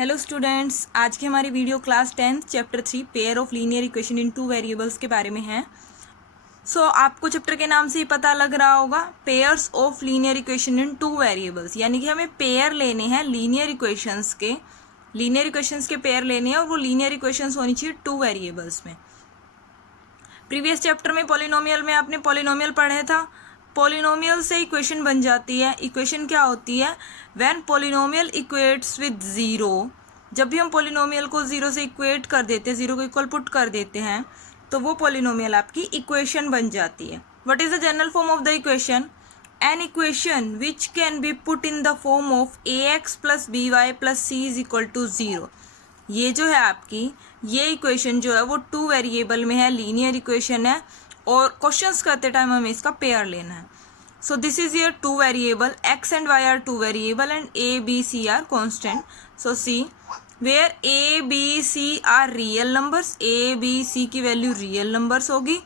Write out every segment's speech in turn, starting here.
Hello students, आज की हमारी video class 10 chapter 3 pair of linear equation in two variables के बारे में है। आपको चैप्टर के नाम से ही पता लग रहा होगा, pairs of linear equation in two variables, यानी कि हमें पेयर लेने हैं लीनियर इक्वेशंस के पेयर लेने हैं और वो लीनियर इक्वेशंस होनी चाहिए टू वेरिएबल्स में। प्रीवियस चैप्टर में पॉलिनोमियल में आपने पॉलिनोमियल पढ़ा था। पॉलिनोमियल से इक्वेशन बन जाती है। इक्वेशन क्या होती है? When polynomial equates with zero, जब भी हम पॉलिनोमियल को ज़ीरो से इक्वेट कर देते हैं, ज़ीरो को इक्वल पुट कर देते हैं, तो वो पॉलिनोमियल आपकी इक्वेशन बन जाती है। What is the general form of the equation? An equation which can be put in the form of ax plus by plus c is equal to zero. ये जो है आपकी ये इक्वेशन जो है वो टू वेरिएबल में है, लीनियर इक्वेशन है, और क्वेश्चंस करते टाइम हमें इसका पेयर लेना है। So this is your two variable, x and y are two variable and a b c are constant. So see where a b c are real numbers, a b c की value real numbers होगी,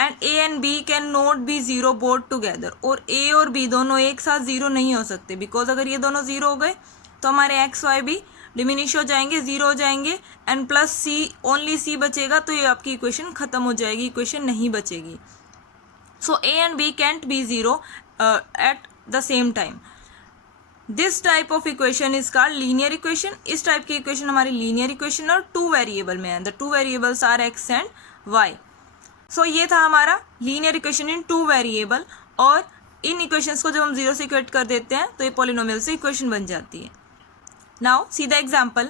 and a and b can not be zero both together. और a और b दोनों एक साथ zero नहीं हो सकते, बिकॉज अगर ये दोनों ज़ीरो हो गए तो हमारे x y भी डिमिनिश हो जाएंगे, ज़ीरो हो जाएंगे, एंड प्लस सी, ओनली सी बचेगा, तो ये आपकी इक्वेशन ख़त्म हो जाएगी, इक्वेशन नहीं बचेगी। So A and B can't be zero at the same time. This type of equation is called linear equation. इस टाइप की इक्वेशन हमारी लीनियर इक्वेशन और टू वेरिएबल में है। The two variables are X and Y. So ये था हमारा linear equation in two variable, और इन इक्वेशंस को जब हम जीरो से इक्वेट कर देते हैं तो ये पॉलिनोमियल से इक्वेशन बन जाती है। Now see the example,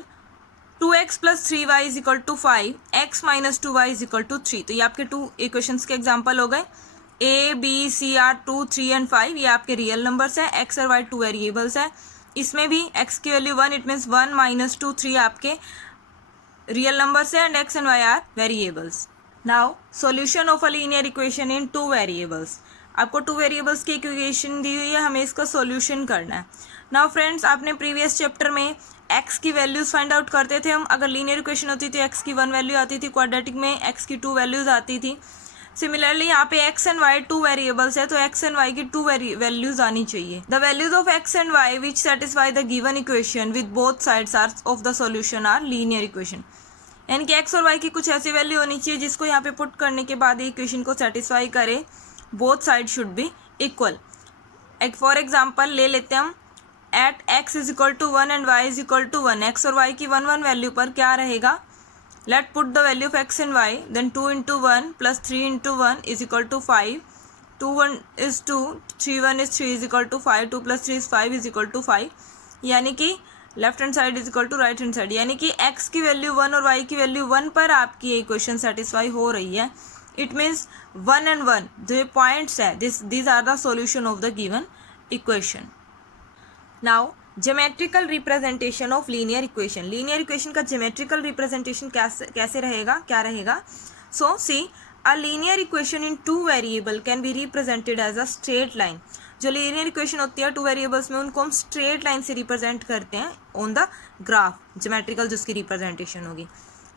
2x plus 3y is equal to 5, x minus 2y is equal to 3। तो ये आपके टू इक्वेशंस के एग्जाम्पल हो गए। a b c are 2 3 and 5, ये आपके रियल नंबर्स है। x और y टू वेरिएबल्स है। इसमें भी x की वैल्यू 1, इट मीन्स 1 माइनस 2 3 आपके रियल नंबर्स है, and x and y are variables. Now solution of a linear equation in two variables. आपको टू वेरिएबल्स की इक्वेशन दी हुई है, हमें इसका सॉल्यूशन करना है। नाउ फ्रेंड्स, आपने प्रीवियस चैप्टर में x की वैल्यूज़ फाइंड आउट करते थे हम। अगर लीनियर इक्वेशन होती थी x की 1 वैल्यू आती थी, क्वाड्रेटिक में x की 2 वैल्यूज़ आती थी। सिमिलरली यहाँ पे x and y two variables है, तो x एंड y की टू वैल्यूज आनी चाहिए। The values of x and y which satisfy the given equation with both sides are of the solution are linear equation. यानी कि x और y की कुछ ऐसी वैल्यू होनी चाहिए जिसको यहाँ पे पुट करने के बाद ये इक्वेशन को सेटिस्फाई करे। Both side should be equal. For example ले लेते हैं हम, at x is equal to 1 and y is equal to 1, x और y की 1 1 वैल्यू पर क्या रहेगा? Let put the value of x and y, then 2 into 1 plus 3 into 1 is equal to 5, 2 1 is 2, 3 1 is 3 is equal to 5, 2 plus 3 is 5 is equal to 5। यानी कि left hand side is equal to right hand side, यानी कि x की value 1 और y की value 1 पर आपकी ये इक्वेशन सेटिस्फाई हो रही है। इट मीन्स 1 एंड 1 जो पॉइंट्स है, these are the solution of the given equation. Now geometrical representation of linear equation. Linear equation का ज्योमेट्रिकल रिप्रेजेंटेशन कैसे रहेगा, क्या रहेगा? So see, a linear equation in two variable can be represented as a straight line. जो linear equation होती है two variables में, उनको हम स्ट्रेट लाइन से रिप्रेजेंट करते हैं ऑन द ग्राफ, ज्योमेट्रिकल जिसकी रिप्रेजेंटेशन होगी।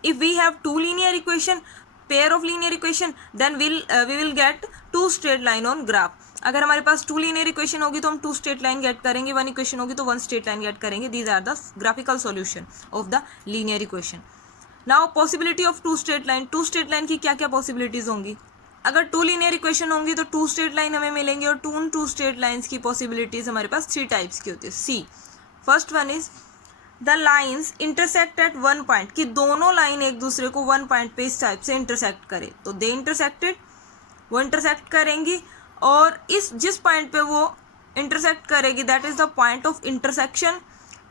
If we have two linear equation, pair of linear equation, then we will get two straight line on graph. अगर हमारे पास टू लीनियर इक्वेशन होगी तो हम टू स्ट्रेट लाइन गेट करेंगे, one equation होगी तो वन स्ट्रेट लाइन गेट करेंगे। These are the graphical solution of the linear equation. Now possibility of two straight line. Two straight line की क्या क्या पॉसिबिलिटीज होंगी? अगर टू लीनियर इक्वेशन होंगी तो टू स्ट्रेट लाइन हमें मिलेंगे, और टू स्ट्रेट लाइन्स की पॉसिबिलिटीज हमारे पास 3 टाइप्स की होती है। See, first one is the lines intersect at one point, कि दोनों लाइन एक दूसरे को वन पॉइंट पे इस टाइप से इंटरसेक्ट करे, तो दे इंटरसेक्टेड, वो इंटरसेक्ट करेंगी, और इस जिस पॉइंट पे वो इंटरसेक्ट करेगी that is the point of intersection,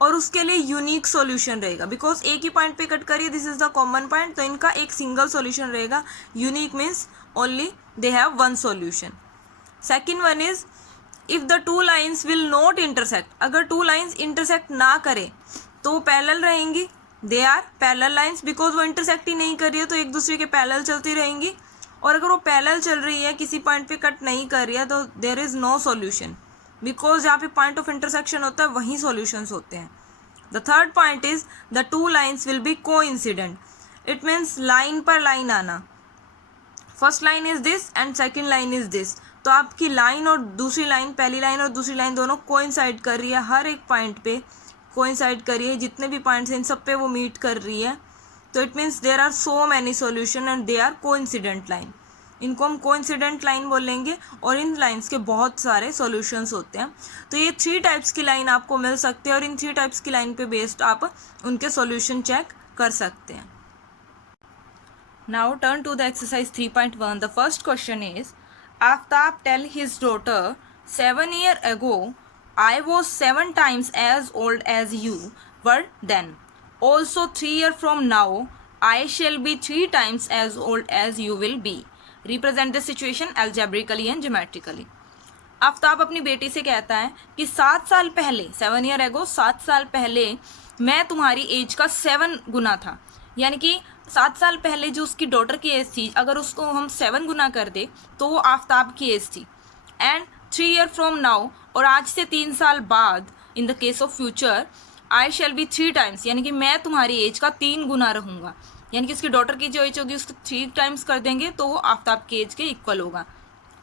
और उसके लिए यूनिक सॉल्यूशन रहेगा। बिकॉज एक ही पॉइंट पे कट करिए, this is the common point, तो इनका एक सिंगल सॉल्यूशन रहेगा। Unique means only they have one solution. Second one is if the two lines will not intersect. अगर टू लाइन्स इंटरसेक्ट ना करे तो वो पैरेलल रहेंगी, they are parallel lines, because वो इंटरसेक्ट ही नहीं कर रही है तो एक दूसरे के पैरेलल चलती रहेंगी। और अगर वो पैरेलल चल रही है, किसी पॉइंट पे कट नहीं कर रही है, तो there is no solution, because जहाँ पे पॉइंट ऑफ इंटरसेक्शन होता है वहीं सॉल्यूशंस होते हैं। The third point is the two lines will be coincident. It means line पर लाइन आना, first line is this and second line is this, तो आपकी लाइन और दूसरी लाइन, पहली लाइन और दूसरी लाइन दोनों कोइंसाइड कर रही है हर एक पॉइंट पे, कोइंसाइड कर रही है, जितने भी पॉइंट्स हैं इन सब पे वो मीट कर रही है, तो it means there are so many solution and they are coincident line. इनको हम कोइंसिडेंट लाइन बोलेंगे और इन लाइंस के बहुत सारे सॉल्यूशंस होते हैं। तो ये 3 टाइप्स की लाइन आपको मिल सकती है और इन 3 टाइप्स की लाइन पे बेस्ड आप उनके सॉल्यूशन चेक कर सकते हैं। Now turn to the exercise 3.1। The first question is Aftab tell his daughter 7 years ago I was 7 times as old as you were then. Also 3 years from now I shall be 3 times as old as you will be. Represent the situation algebraically and geometrically. Aftab अपनी बेटी से कहता है कि 7 साल पहले, 7 years ago 7 साल पहले मैं तुम्हारी एज का 7 गुना था। यानी कि 7 साल पहले जो उसकी डॉटर की एज थी, अगर उसको हम 7 गुना कर दे तो वो आफ्ताब की एज थी। एंड 3 years from now, और आज से 3 साल बाद, in the case of future, I shall be 3 times, यानी कि मैं तुम्हारी एज का 3 गुना रहूँगा। यानी कि उसकी डॉटर की जो एज होगी उसको 3 times कर देंगे तो वो आफ्ताब की एज के इक्वल होगा।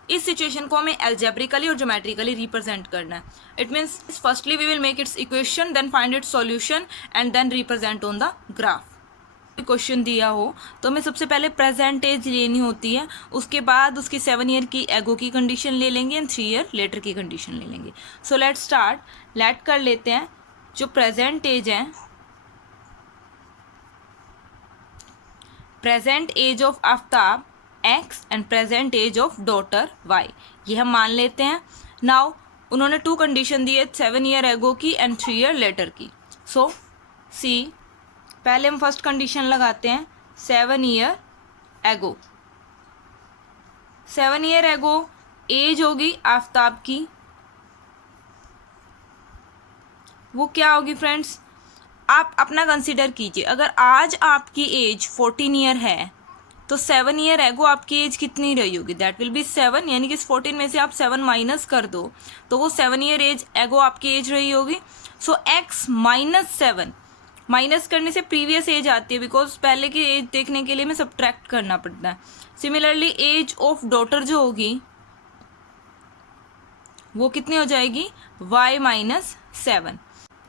इस सिचुएशन को हमें एल्जेब्रिकली और ज्योमेट्रिकली रिप्रेजेंट करना है। It means firstly we will make its equation, then find its solution and then represent on the graph. Question दिया हो तो हमें सबसे पहले प्रेजेंट एज लेनी होती है, उसके बाद उसकी 7 year की एगो की कंडीशन ले लेंगे एंड 3 year लेटर की कंडीशन ले लेंगे। So let start. लेट कर लेते हैं जो प्रेजेंट एज है, present age of Aftab x and present age of daughter y, ये हम मान लेते हैं। नाउ उन्होंने 2 कंडीशन दी है, 7 year एगो की एंड 3 year लेटर की। सो सी, पहले हम फर्स्ट कंडीशन लगाते हैं 7 year एगो। 7 year एगो एज होगी आफ्ताब की, वो क्या होगी फ्रेंड्स, आप अपना कंसिडर कीजिए। अगर आज आपकी एज 14 year है तो 7 year एगो आपकी एज कितनी रही होगी, दैट विल बी 7, यानी कि इस 14 में से आप 7 माइनस कर दो तो वो 7 year एज एगो आपकी एज रही होगी। सो x माइनस 7, माइनस करने से प्रीवियस एज आती है, बिकॉज पहले की एज देखने के लिए हमें सब्ट्रैक्ट करना पड़ता है। सिमिलरली एज ऑफ डॉटर जो होगी वो कितनी हो जाएगी, y minus 7।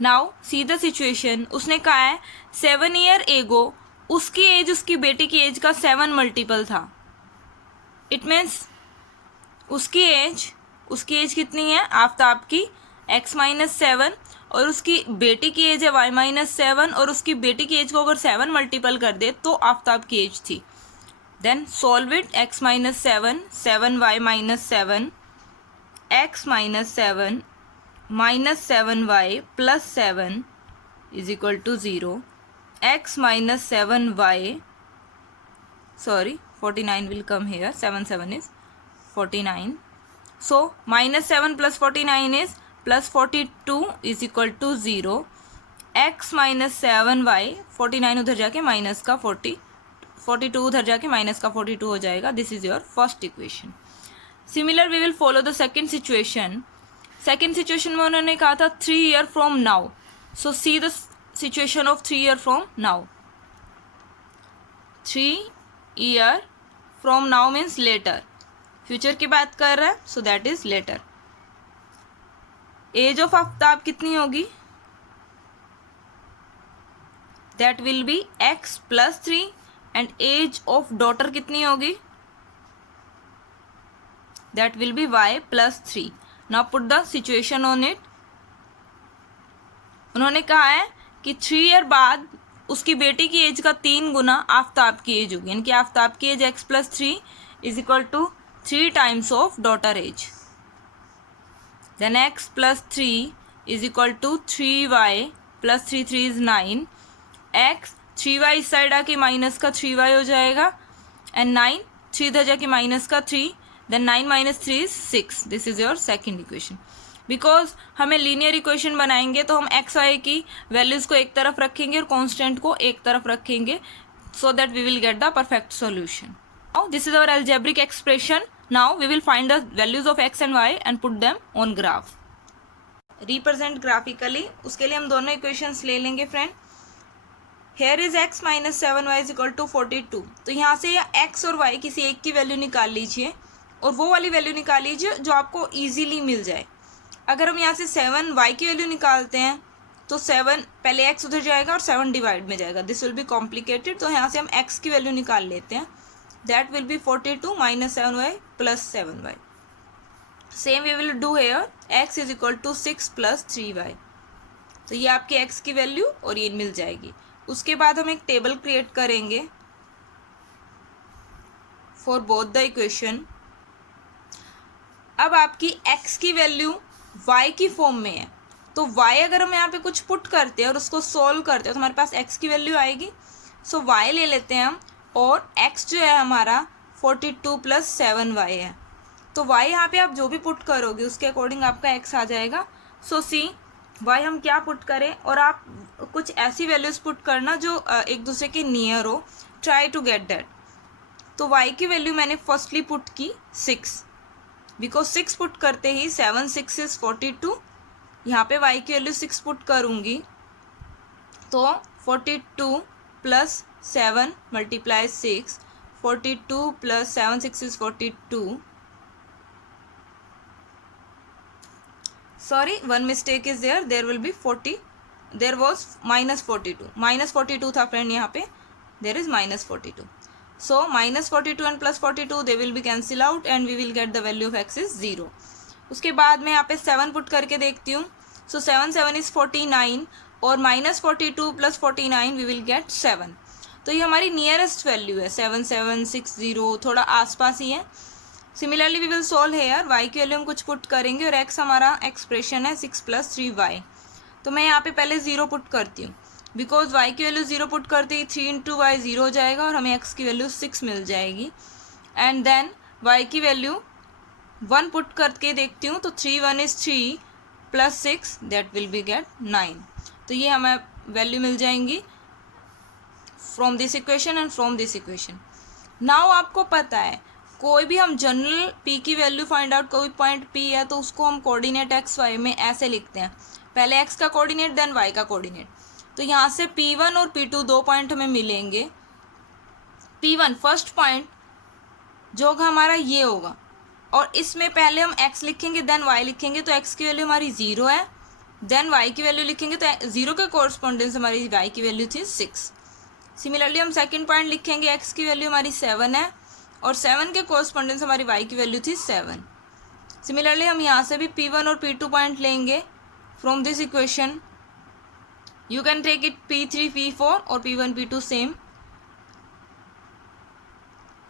Now see the situation, उसने कहा है 7 year एगो उसकी एज उसकी बेटी की एज का 7 मल्टीपल था। इट मीन्स उसकी एज कितनी है आफ्ताब की, x माइनस 7, और उसकी बेटी की एज है y माइनस 7, और उसकी बेटी की एज को अगर 7 मल्टीपल कर दे तो आफ्ताब की एज थी। Then solve it, x minus 7, 7y minus 7, x minus 7 minus 7y plus 7 is equal to 0। x minus 7y, sorry 49 will come here, 7 7 is 49. So minus 7 plus 49 is plus 42 is equal to 0. x minus 7y, 49 उधर जाके minus का 42 उधर जाके minus का 42 हो जाएगा। This is your first equation. Similar we will follow the second situation. Second situation में उन्होंने कहा था 3 year from now. So see the situation of 3 year from now. 3 year from now means later, future की बात कर रहा है, so that is later. Age of Aftab कितनी होगी, that will be x plus 3, and age of daughter कितनी होगी, that will be y plus 3। Now put the situation on it. उन्होंने कहा है कि 3 year बाद उसकी बेटी की एज का 3 गुना आफ्ताब की एज होगी, यानी कि आफ्ताब की age x plus 3 is equal to 3 times of daughter age. Then x plus 3 is equal to 3y plus 3 3 is 9, x 3y इस साइड आके माइनस का 3y हो जाएगा, एंड 9 3 इधर जाके माइनस का 3, then 9 minus 3 is 6। This is your second equation. Because हमें linear equation बनाएंगे तो हम एक्स वाई की वैल्यूज़ को एक तरफ रखेंगे और कांस्टेंट को एक तरफ रखेंगे, so that we will get the perfect solution. Now this is our algebraic expression. Now we will find the values of x and y and put them on graph. Represent graphically, उसके लिए हम दोनों equations ले लेंगे friend. Here is x minus 7y is equal to 42. तो यहाँ से x और y किसी एक की वैल्यू निकाल लीजिए और वो वाली वैल्यू निकाल लीजिए जो आपको ईजीली मिल जाए। अगर हम यहाँ से 7y की वैल्यू निकालते हैं तो 7 पहले x उधर जाएगा और 7 डिवाइड में जाएगा, दिस विल बी कॉम्प्लिकेटेड। तो यहाँ से हम x की वैल्यू निकाल लेते हैं, that will be 42 minus 7y plus 7y। Same we will do here, x is equal to 6 plus 3y। तो ये आपकी x की वैल्यू और ये मिल जाएगी। उसके बाद हम एक टेबल क्रिएट करेंगे फॉर बोथ द इक्वेशन। अब आपकी x की वैल्यू y की फॉर्म में है, तो y अगर हम यहाँ पे कुछ पुट करते हैं और उसको सोल्व करते हैं तो हमारे पास x की वैल्यू आएगी। सो y ले लेते हैं हम, और x जो है हमारा 42 प्लस 7y है। तो y यहाँ पे आप जो भी पुट करोगे उसके अकॉर्डिंग आपका x आ जाएगा। सो सी y हम क्या पुट करें, और आप कुछ ऐसी वैल्यूज़ पुट करना जो एक दूसरे के नियर हो, ट्राई टू गेट दैट। तो y की वैल्यू मैंने फर्स्टली पुट की 6, बिकॉज 6 पुट करते ही 7 6 इज 42। यहाँ पे y की वैल्यू 6 पुट करूँगी तो 42 plus 7 multiply 6, 42 plus 7 6 is 42। Sorry, one mistake is there. There will be 40. There was minus 42. Minus 42 था फ्रेंड यहाँ पे. There is minus 42. So minus 42 and plus 42 they will be cancel out and we will get the value of x is 0. उसके बाद मैं यहाँ पे 7 put करके देखती हूँ. So 7 7 is 49 और minus 42 plus 49 we will get 7. तो ये हमारी नियरेस्ट वैल्यू है 7 7 6 0, थोड़ा आसपास ही है. Similarly we will solve here, y की वैल्यू हम कुछ पुट करेंगे और x हमारा एक्सप्रेशन है 6 प्लस 3y। तो मैं यहाँ पे पहले 0 पुट करती हूँ, बिकॉज y की वैल्यू 0 पुट करते ही 3 इंटू वाई 0 हो जाएगा और हमें x की वैल्यू 6 मिल जाएगी। एंड देन y की वैल्यू 1 पुट करके देखती हूँ तो 3 1 is 3 plus 6 that will be get 9। तो ये हमें वैल्यू मिल जाएंगी from this equation and from this equation. Now आपको पता है कोई भी हम जनरल p की वैल्यू फाइंड आउट, कोई पॉइंट p है तो उसको हम कोऑर्डिनेट x y में ऐसे लिखते हैं, पहले x का कोऑर्डिनेट देन y का कोऑर्डिनेट। तो यहाँ से p1 और p2 दो पॉइंट हमें मिलेंगे। p1 फर्स्ट पॉइंट जो होगा हमारा ये होगा, और इसमें पहले हम x लिखेंगे देन y लिखेंगे, तो x की वैल्यू हमारी 0 है, देन y की वैल्यू लिखेंगे तो 0 के कोरस्पॉन्डेंस हमारी y की वैल्यू थी 6। सिमिलरली हम सेकेंड पॉइंट लिखेंगे, x की वैल्यू हमारी 7 है और 7 के कोरस्पॉन्डेंस हमारी y की वैल्यू थी 7। सिमिलरली हम यहाँ से भी p1 और p2 पॉइंट लेंगे from this equation. You can take it p3 p4 और p1 p2 same,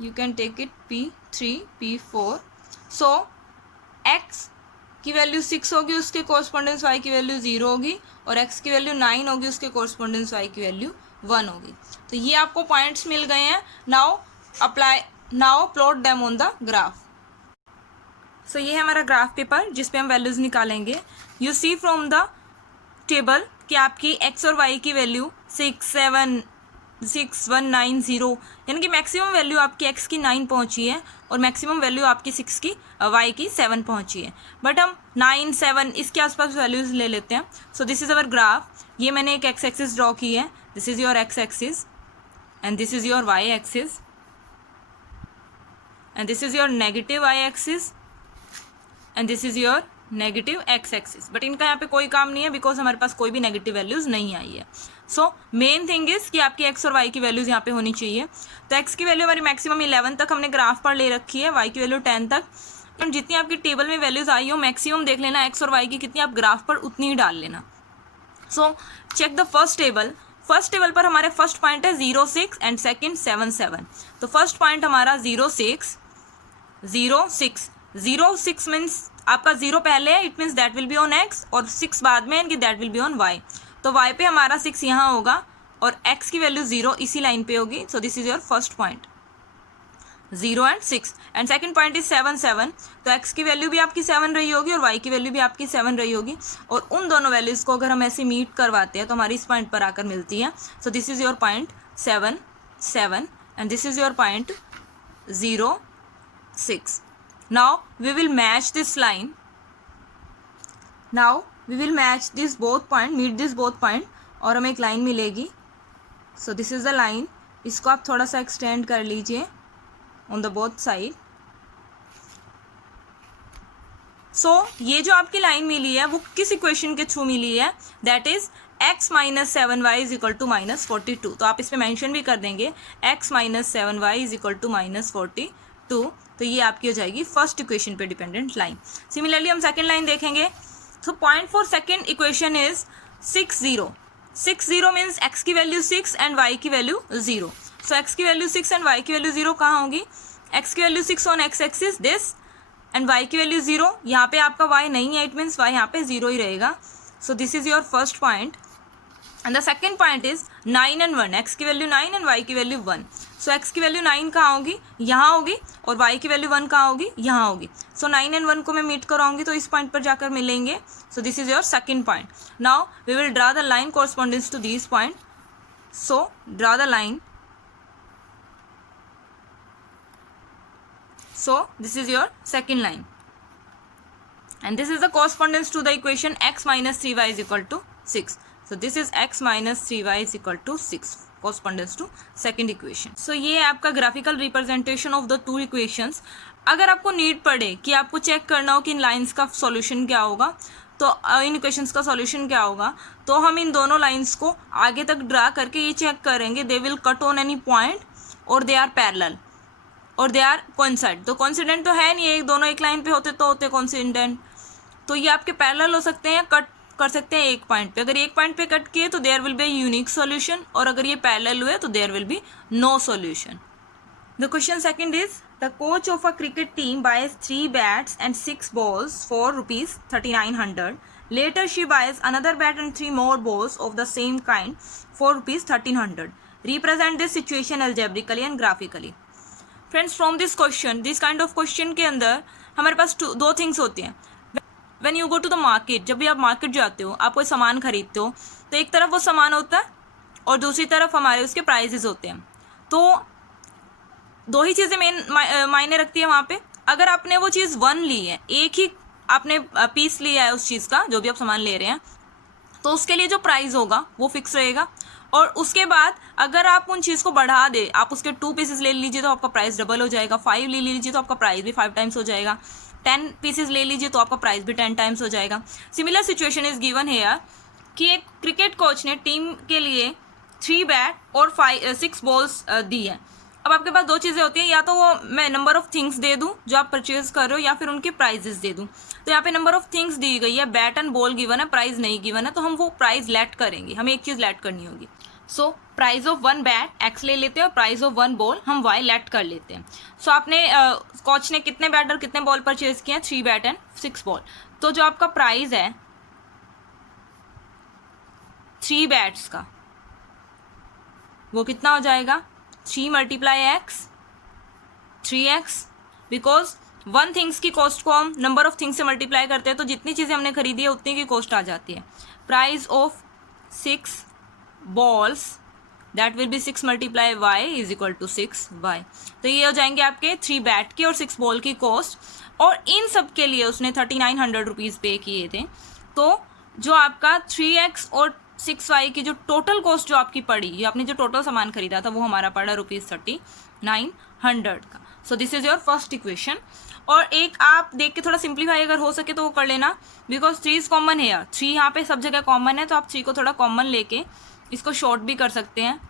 you can take it p3 p4। So x की वैल्यू 6 होगी, उसके कोरस्पॉन्डेंस y की वैल्यू 0 होगी, और x की वैल्यू 9 होगी, उसके कोरस्पॉन्डेंस y की वैल्यू 1 होगी। तो ये आपको पॉइंट्स मिल गए हैं। Now plot them on the graph. So ये है हमारा ग्राफ पेपर जिस पे हम वैल्यूज़ निकालेंगे। You see from the table कि आपकी x और y की वैल्यू 6 7 6 1 9 0, यानी कि मैक्सिमम वैल्यू आपकी x की 9 पहुंची है और मैक्सिमम वैल्यू आपकी 6 की y की 7 पहुंची है। बट हम 9 7 इसके आसपास वैल्यूज़ ले लेते हैं। So this is our graph. ये मैंने एक x एक्सिस ड्रॉ की है, this is your x axis and this is your y axis and this is your negative y axis and this is your negative x axis। But इनका यहाँ पे कोई काम नहीं है बिकॉज हमारे पास कोई भी नेगेटिव वैल्यूज़ नहीं आई है। सो मेन थिंग इज़ कि आपकी x और y की वैल्यूज़ यहाँ पे होनी चाहिए। तो x की वैल्यू हमारी मैक्सिमम 11 तक हमने ग्राफ पर ले रखी है, y की वैल्यू 10 तक। तो जितनी आपकी टेबल में वैल्यूज़ आई हो मैक्सिमम देख लेना x और y की कितनी, आप ग्राफ पर उतनी ही डाल लेना। So check the first table. First table पर हमारे फर्स्ट पॉइंट है 0 6 एंड सेकेंड 7 7। तो फर्स्ट पॉइंट हमारा 0 6 0 6 0 6 मीन्स आपका 0 पहले है, it means that will be on x, और 6 बाद में कि that will be on y। तो y पे हमारा 6 यहाँ होगा और x की वैल्यू 0 इसी लाइन पे होगी। सो this is your first point 0 and 6। And second point is 7 7। तो x की वैल्यू भी आपकी 7 रही होगी और y की वैल्यू भी आपकी 7 रही होगी, और उन दोनों वैल्यूज़ को अगर हम ऐसे मीट करवाते हैं तो हमारी इस पॉइंट पर आकर मिलती है। So this is your point 7 7 and this is your point 0 6। Now we will match this line. Now we will match this both point, meet this both point, और हमें एक लाइन मिलेगी। So this is the line. इसको आप थोड़ा सा extend कर लीजिए on the both side. सो ये जो आपकी लाइन मिली है वो किस इक्वेशन के थ्रू मिली है, that is x minus 7y is equal to minus 42। तो आप इस पर मैंशन भी कर देंगे x minus 7y is equal to minus 42, तो ये आपकी हो जाएगी फर्स्ट इक्वेशन पे डिपेंडेंट लाइन। सिमिलरली हम सेकेंड लाइन देखेंगे। तो point for second equation is 60 means x की वैल्यू 6 एंड y की वैल्यू 0। सो x की वैल्यू 6 एंड y की वैल्यू 0 कहाँ होगी, x की value 6 on x axis this and y की वैल्यू 0, यहाँ पे आपका y नहीं है, इट मीन्स y यहाँ पे 0 ही रहेगा। सो this is your first point. And the second point is 9 and 1, x की वैल्यू 9 एंड y की वैल्यू 1। सो x की वैल्यू 9 कहाँ होगी, यहाँ होगी, और y की वैल्यू 1 कहाँ होगी, यहाँ होगी। सो 9 एंड 1 को मैं मीट कराऊंगी तो इस पॉइंट पर जाकर मिलेंगे। So this is your second point. Now we will draw the line correspondence to this point. So draw the line. So this is your second line, and this is the correspondence to the equation x minus 3y is equal to 6. So this is x minus 3y is equal to 6, correspondence to second equation. So ये है आपका graphical representation of the two equations. अगर आपको need पड़े कि आपको check करना हो कि इन लाइन्स का सॉल्यूशन क्या होगा, तो इन इक्वेशंस का सॉल्यूशन क्या होगा, तो हम इन दोनों लाइन्स को आगे तक ड्रा करके ये चेक करेंगे they will cut on any point और दे आर पैरेलल और दे आर कोइंसाइड। तो कोइंसिडेंट तो है नहीं, एक दोनों एक लाइन पे होते तो होते कोइंसिडेंट, तो ये आपके पैरेलल हो सकते हैं, कट कर सकते हैं एक पॉइंट पे। अगर एक पॉइंट पे कट किए तो there will be unique solution, और अगर ये पैरेलल हुए तो there will be no solution. The question second is the coach of a cricket team buys 3 bats and 6 balls for rupees 3900. Later she buys another bat and 3 more balls of the same kind for rupees 1300. Represent this situation algebraically and graphically. Friends, from this question, this kind of question के अंदर हमारे पास दो things होती हैं। When you go to the market, जब भी आप मार्केट जाते हो, आप कोई सामान खरीदते हो, तो एक तरफ वो सामान होता है और दूसरी तरफ हमारे उसके प्राइजेस होते हैं। तो दो ही चीज़ें मेन मायने रखती है वहाँ पे। अगर आपने वो चीज़ 1 ली है, एक ही आपने पीस लिया है उस चीज़ का, जो भी आप सामान ले रहे हैं, तो उसके लिए जो प्राइस होगा वो फिक्स रहेगा। और उसके बाद अगर आप उन चीज़ को बढ़ा दे, आप उसके 2 पीसेस ले लीजिए तो आपका प्राइस डबल हो जाएगा, 5 ले लीजिए तो आपका प्राइस भी 5 टाइम्स हो जाएगा, 10 पीसेस ले लीजिए तो आपका प्राइस भी 10 टाइम्स हो जाएगा। Similar situation is given here कि एक क्रिकेट कोच ने टीम के लिए 3 बैट और 6 बॉल्स दी है। अब आपके पास दो चीज़ें होती हैं, या तो वो मैं नंबर ऑफ थिंग्स दे दूं जो आप परचेज कर रहे हो, या फिर उनके प्राइजेस दे दूं। तो यहाँ पे नंबर ऑफ थिंग्स दी गई है, बैट एंड बॉल गिवन है, प्राइस नहीं गिवन है, तो हम वो प्राइस लेट करेंगे, हमें एक चीज़ लेट करनी होगी। So price of 1 bat x ले लेते हैं और प्राइस ऑफ 1 बॉल हम वाई लेट कर लेते हैं। सो आपने कोच ने कितने बैट और कितने बॉल परचेज किए हैं, 3 बैट एंड 6 बॉल। तो जो आपका प्राइस है 3 बैट्स का, वो कितना हो जाएगा, 3 multiply x 3x, because 1 things की कॉस्ट को हम नंबर ऑफ थिंग्स से मल्टीप्लाई करते हैं, तो जितनी चीज़ें हमने खरीदी है उतनी की कॉस्ट आ जाती है। Price of 6 balls that will be 6 multiply y is equal to 6y। तो ये हो जाएंगे आपके 3 बैट की और 6 बॉल की कॉस्ट, और इन सब के लिए उसने 3900 रुपीज़ पे किए थे। तो जो आपका 3x और 6y की जो टोटल कॉस्ट जो आपकी पड़ी, ये आपने जो टोटल सामान खरीदा था, वो हमारा पड़ा ₹3900 का। सो this is your first equation. और एक आप देख के थोड़ा सिंप्लीफाई अगर हो सके तो वो कर लेना, बिकॉज 3 इज कॉमन है, 3 यहाँ पे सब जगह कॉमन है, तो आप 3 को थोड़ा कॉमन लेके इसको शॉर्ट भी कर सकते हैं।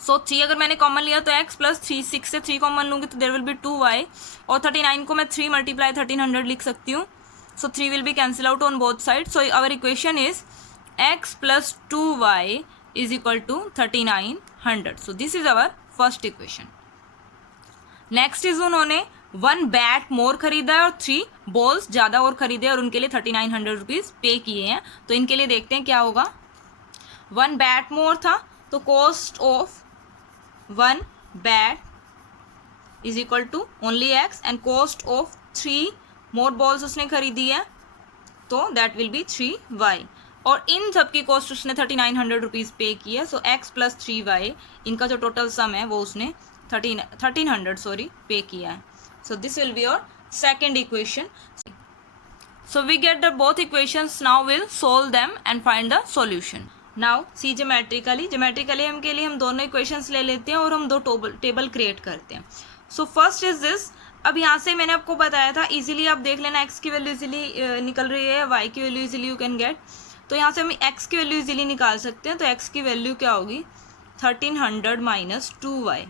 सो 3 अगर मैंने कॉमन लिया तो x प्लस 3, 6 से 3 कॉमन लूँगी तो देर विल बी 2y, और 39 को मैं 3 मल्टीप्लाई 1300 लिख सकती हूँ। So 3 will be cancel out on both side. So our equation is x plus 2y is equal to 3900। So this is our first equation. Next is उन्होंने 1 bat मोर खरीदा है और 3 बॉल्स ज़्यादा और खरीदे और उनके लिए 3900 रुपीज़ पे किए हैं। तो इनके लिए देखते हैं क्या होगा। 1 बैट मोर था तो cost of 1 bat is equal to only x, and cost of 3 more balls उसने खरीदी है तो दैट विल बी 3y, और इन सब की कॉस्ट उसने 3900 रुपीज़ पे की है। सो x प्लस 3y, इनका जो टोटल सम है वो उसने 1300 पे किया है। So this will be your second equation. So we get the both equations, now will solve them and find the solution. Now see geometrically हम दोनों इक्वेशंस ले लेते हैं और हम 2 टेबल क्रिएट करते हैं। सो फर्स्ट इज दिस अब यहाँ से मैंने आपको बताया था इजीली आप देख लेना, एक्स की वैल्यू इजीली निकल रही है, वाई की value easily you can get. तो यहाँ से हम एक्स की वैल्यू इजीली निकाल सकते हैं। तो एक्स की वैल्यू क्या होगी 1300 माइनस 2y,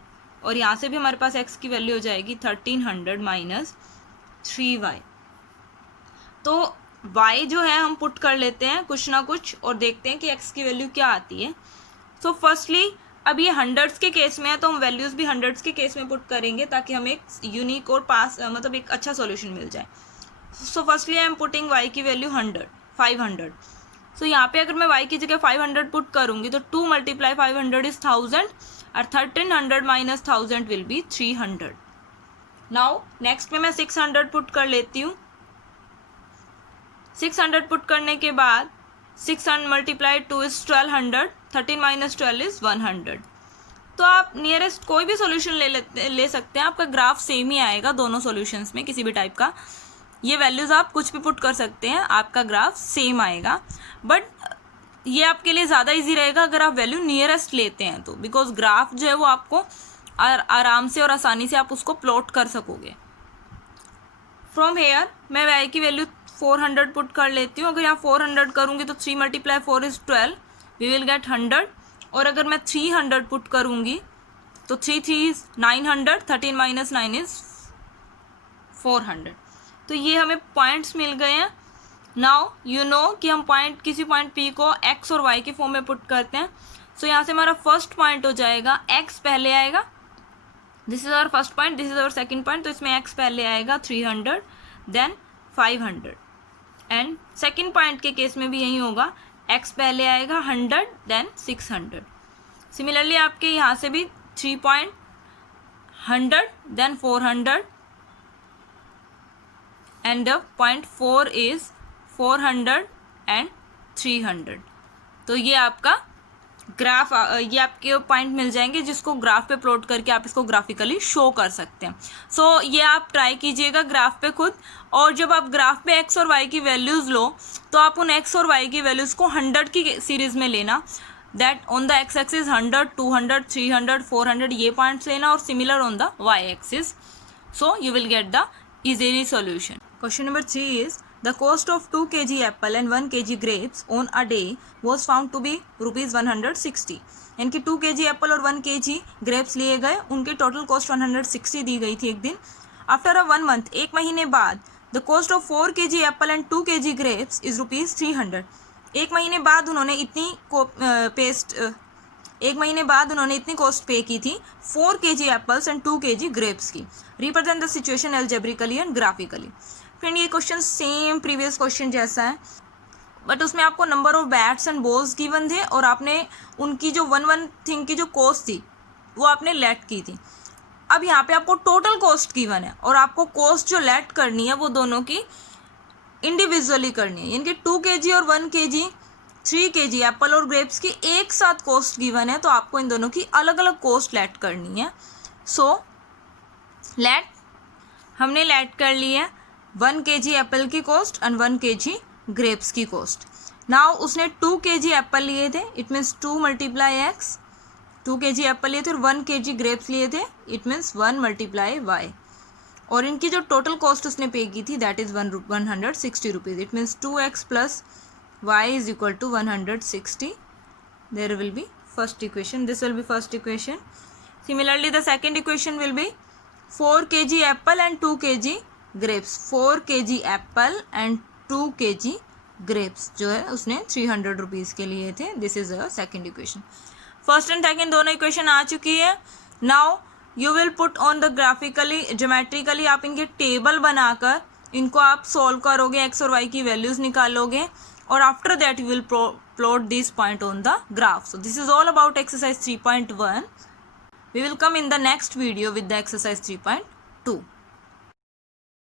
और यहाँ से भी हमारे पास एक्स की वैल्यू हो जाएगी 1300 माइनस 3y। तो y जो है हम पुट कर लेते हैं कुछ ना कुछ और देखते हैं कि x की वैल्यू क्या आती है। सो फर्स्टली अब ये हंड्रेड्स के केस में है तो हम वैल्यूज़ भी हंड्रेड्स के केस में पुट करेंगे ताकि हमें एक यूनिक और पास मतलब एक अच्छा सॉल्यूशन मिल जाए। So firstly I am putting y की वैल्यू 500। सो यहाँ पे अगर मैं y की जगह 500 पुट करूँगी तो 2 × 500 इज 1000 और 1300 minus 1000 will be 300। Now next में मैं 600 पुट कर लेती हूँ। 600 पुट करने के बाद 600 × 2 इज 1200, 13 माइनस 12 इज 100। तो आप नियरेस्ट कोई भी सॉल्यूशन ले सकते हैं, आपका ग्राफ सेम ही आएगा दोनों सॉल्यूशंस में किसी भी टाइप का। ये वैल्यूज़ आप कुछ भी पुट कर सकते हैं, आपका ग्राफ सेम आएगा। बट ये आपके लिए ज़्यादा इजी रहेगा अगर आप वैल्यू नियरेस्ट लेते हैं तो, बिकॉज ग्राफ जो है वो आपको आराम से और आसानी से आप उसको प्लॉट कर सकोगे। फ्रॉम हेयर मैं y की वैल्यू 400 पुट कर लेती हूँ। अगर यहाँ 400 करूँगी तो 3 × 4 इज 12, वी विल गेट 100। और अगर मैं 300 पुट करूँगी तो 3 3 इज 900, 13 माइनस 9 इज 400। तो ये हमें पॉइंट्स मिल गए हैं। नाउ यू नो कि हम किसी पॉइंट P को x और y के फॉर्म में पुट करते हैं। सो यहाँ से हमारा फर्स्ट पॉइंट हो जाएगा, x पहले आएगा, this is our first point, this is our second point. तो इसमें x पहले आएगा 300 देन 500, एंड सेकंड पॉइंट के केस में भी यही होगा, x पहले आएगा 100 देन 600। सिमिलरली आपके यहाँ से भी 3 point 100 then 400 and the point 4 is 400 and 300। तो ये आपका ग्राफ, ये आपके पॉइंट मिल जाएंगे जिसको ग्राफ पे प्लॉट करके आप इसको ग्राफिकली शो कर सकते हैं। सो ये आप ट्राई कीजिएगा ग्राफ पे खुद, और जब आप ग्राफ पे x और y की वैल्यूज़ लो तो आप उन x और y की वैल्यूज़ को 100 की सीरीज़ में लेना, that on the x axis 100, 200, 300, 400 ये पॉइंट्स लेना, और similar on the y axis. So you will get the easily solution. Question number 3 is the cost of 2 kg apple and 1 kg grapes on a day was found to be rupees 160. इनकी 2 kg Apple और 1 kg grapes लिए गए, उनकी total cost 160 दी गई थी एक दिन। After a 1 month, एक महीने बाद, the cost of 4 kg Apple and 2 kg grapes is rupees 300। एक महीने बाद उन्होंने इतनी कॉस्ट पे की थी 4 kg apples and 2 kg grapes की। Represent the situation algebraically and graphically. Friend ये क्वेश्चन सेम प्रीवियस क्वेश्चन जैसा है, बट उसमें आपको number of bats and balls given थे और आपने उनकी जो वन थिंग की जो कॉस्ट थी वो आपने लेट की थी। अब यहाँ पे आपको टोटल कॉस्ट गिवन है और आपको कॉस्ट जो लेट करनी है वो दोनों की इंडिविजुअली करनी है, यानी कि 2 kg और 1 kg 3 kg एप्पल और ग्रेप्स की एक साथ कॉस्ट गिवन है, तो आपको इन दोनों की अलग अलग कॉस्ट लेट करनी है। सो हमने लेट कर ली है 1 kg एप्पल की कॉस्ट एंड 1 kg ग्रेप्स की कॉस्ट। नाउ उसने 2 kg एप्पल लिए थे, it means 2 × x, 2 kg Apple लिए थे और 1 kg ग्रेप्स लिए थे, इट मीन्स 1 × y। और इनकी जो टोटल कॉस्ट उसने पे की थी that is 160 rupees, it means 2x + y is equal to 160. There will be first equation, this will be first equation. Similarly the second equation will be 4 kg apple and 2 kg grapes, 4 kg apple and 2 kg grapes जो है उसने 300 rupees के लिए थे। This is a second equation. First and second दोनों equation आ चुकी है। Now you will put on the graphically geometrically, आप इनके टेबल बनाकर इनको आप सॉल्व करोगे, एक्स और वाई की वैल्यूज़ निकालोगे, और after that you will plot this point on the graph. So this is all about exercise 3.1. We will come in the next video with the exercise 3.2.